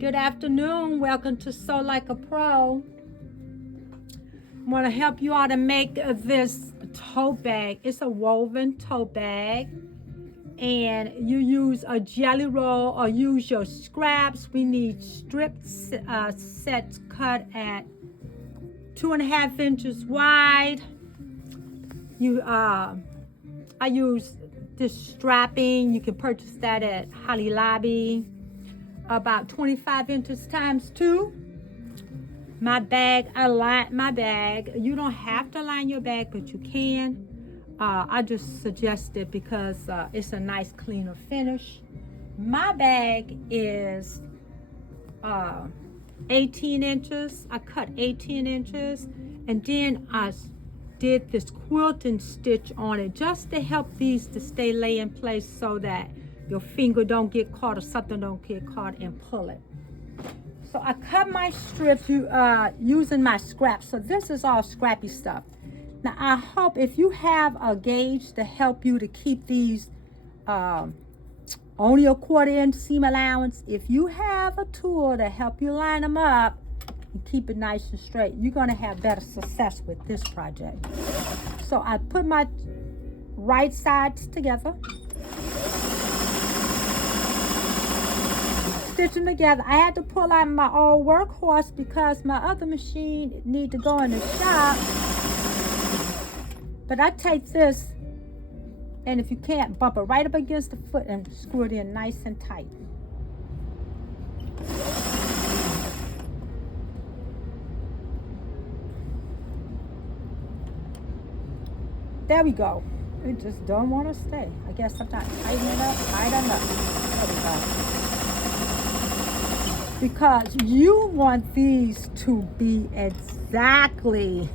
Good afternoon. Welcome to Sew Like a Pro. I want to help you out to make this tote bag. It's a woven tote bag. And you use a jelly roll or use your scraps. We need strip sets cut at 2.5 inches wide. I use this strapping. You can purchase that at Hobby Lobby. About 25 inches times 2. My bag, I line my bag. You don't have to line your bag, but you can. I just suggest it because it's a nice cleaner finish. My bag is 18 inches. I cut 18 inches and then I did this quilting stitch on it just to help these to stay lay in place so that your finger don't get caught or something don't get caught and pull it. So I cut my strips using my scraps. So this is all scrappy stuff. Now I hope if you have a gauge to help you to keep these only a 1/4 inch seam allowance, if you have a tool to help you line them up and keep it nice and straight, you're going to have better success with this project. So I put my right sides together. Stitch them together. I had to pull out my old workhorse because my other machine need to go in the shop. But I take this, and if you can't, bump it right up against the foot and screw it in nice and tight. There we go. It just don't want to stay. I guess I'm not tightening it up. Tight enough. There we go. Because you want these to be exactly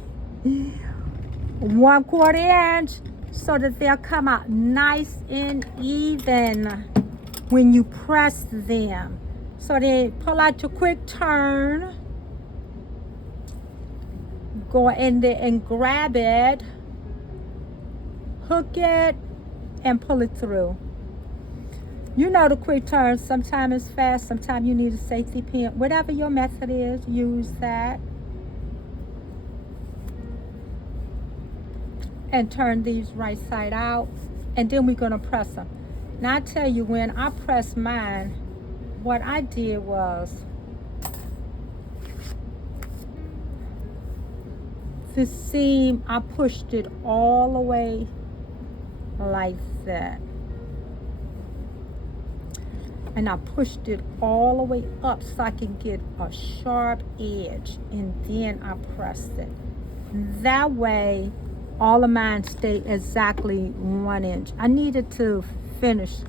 1/4 inch so that they'll come out nice and even when you press them. So they pull out your quick turn, go in there and grab it, hook it, and pull it through. You know the quick turn, sometimes it's fast, sometimes you need a safety pin. Whatever your method is, use that. And turn these right side out. And then we're gonna press them. Now I tell you, when I pressed mine, what I did was, the seam, I pushed it all the way like that. And I pushed it all the way up so I can get a sharp edge, and then I pressed it. That way, all of mine stay exactly 1 inch. I needed to finish.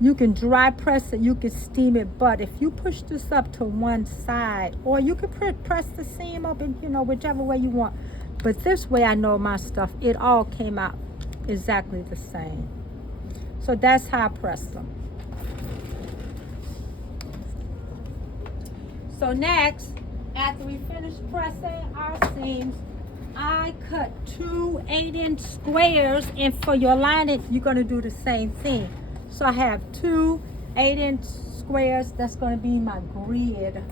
You can dry press it, you can steam it, but if you push this up to one side, or you can press the seam up, and whichever way you want. But this way, I know my stuff, it all came out exactly the same. So that's how I press them. So next, after we finish pressing our seams, I cut 2 8-inch squares, and for your lining, you're going to do the same thing. So I have 2 8-inch squares. That's going to be my grid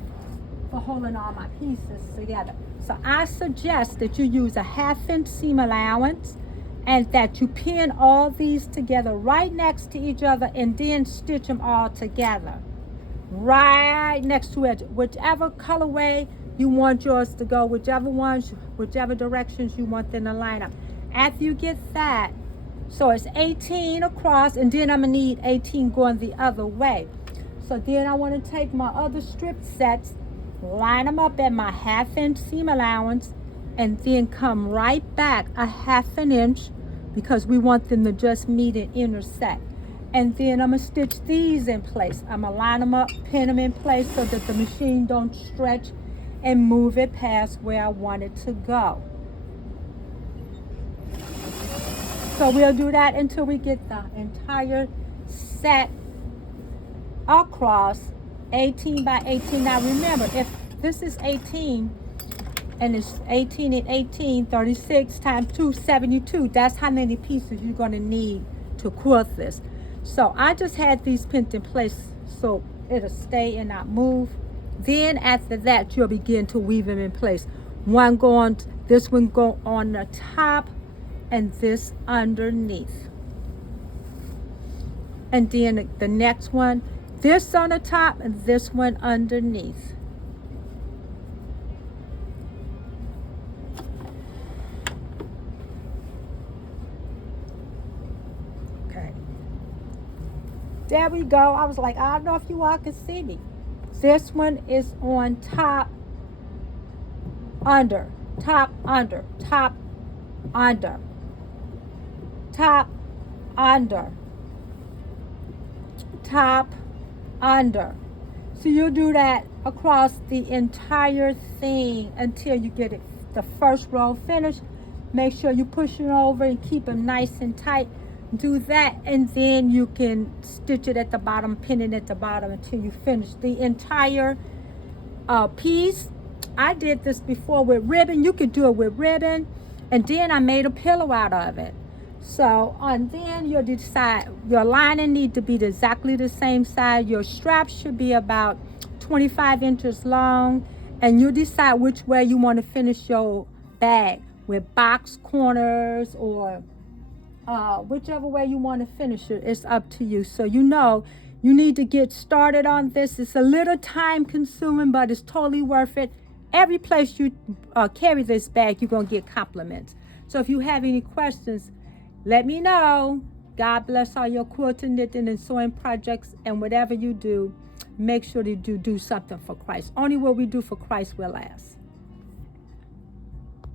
for holding all my pieces together. So I suggest that you use a 1/2 inch seam allowance and that you pin all these together right next to each other and then stitch them all together. Right next to it, whichever colorway you want yours to go, whichever directions you want them to line up. After you get that, so it's 18 across, and then I'm gonna need 18 going the other way. So then I want to take my other strip sets, line them up at my 1/2 inch seam allowance, and then come right back a 1/2 inch because we want them to just meet and intersect. And then I'm going to stitch these in place. I'm going to line them up, pin them in place so that the machine don't stretch and move it past where I want it to go. So we'll do that until we get the entire set across 18 by 18. Now remember, if this is 18 and it's 18 and 18, 36 times 2, 72. That's how many pieces you're going to need to quilt this. So I just had these pinned in place so It'll stay and not move. Then after that, you'll begin to weave them in place. This one go on the top and this underneath. And then the next one, this on the top and this one underneath. Okay. There we go. I was like, I don't know if you all can see me. This one is on top, under, top, under, top, under, top, under, top, under. So you'll do that across the entire thing until you get the first row finished. Make sure you push it over and keep them nice and tight. Do that, and then you can stitch it at the bottom, pin it at the bottom until you finish the entire piece. I did this before with ribbon. You could do it with ribbon, and then I made a pillow out of it. So, and then you'll decide your lining need to be exactly the same size. Your strap should be about 25 inches long, and you decide which way you want to finish your bag, with box corners or whichever way you want to finish it. It's up to you. So you know you need to get started on this. It's a little time consuming, but it's totally worth it. Every place you carry this bag, you're going to get compliments. So if you have any questions, let me know. God bless all your quilting, knitting, and sewing projects. And whatever you do, make sure that you do something for Christ. Only what we do for Christ will last.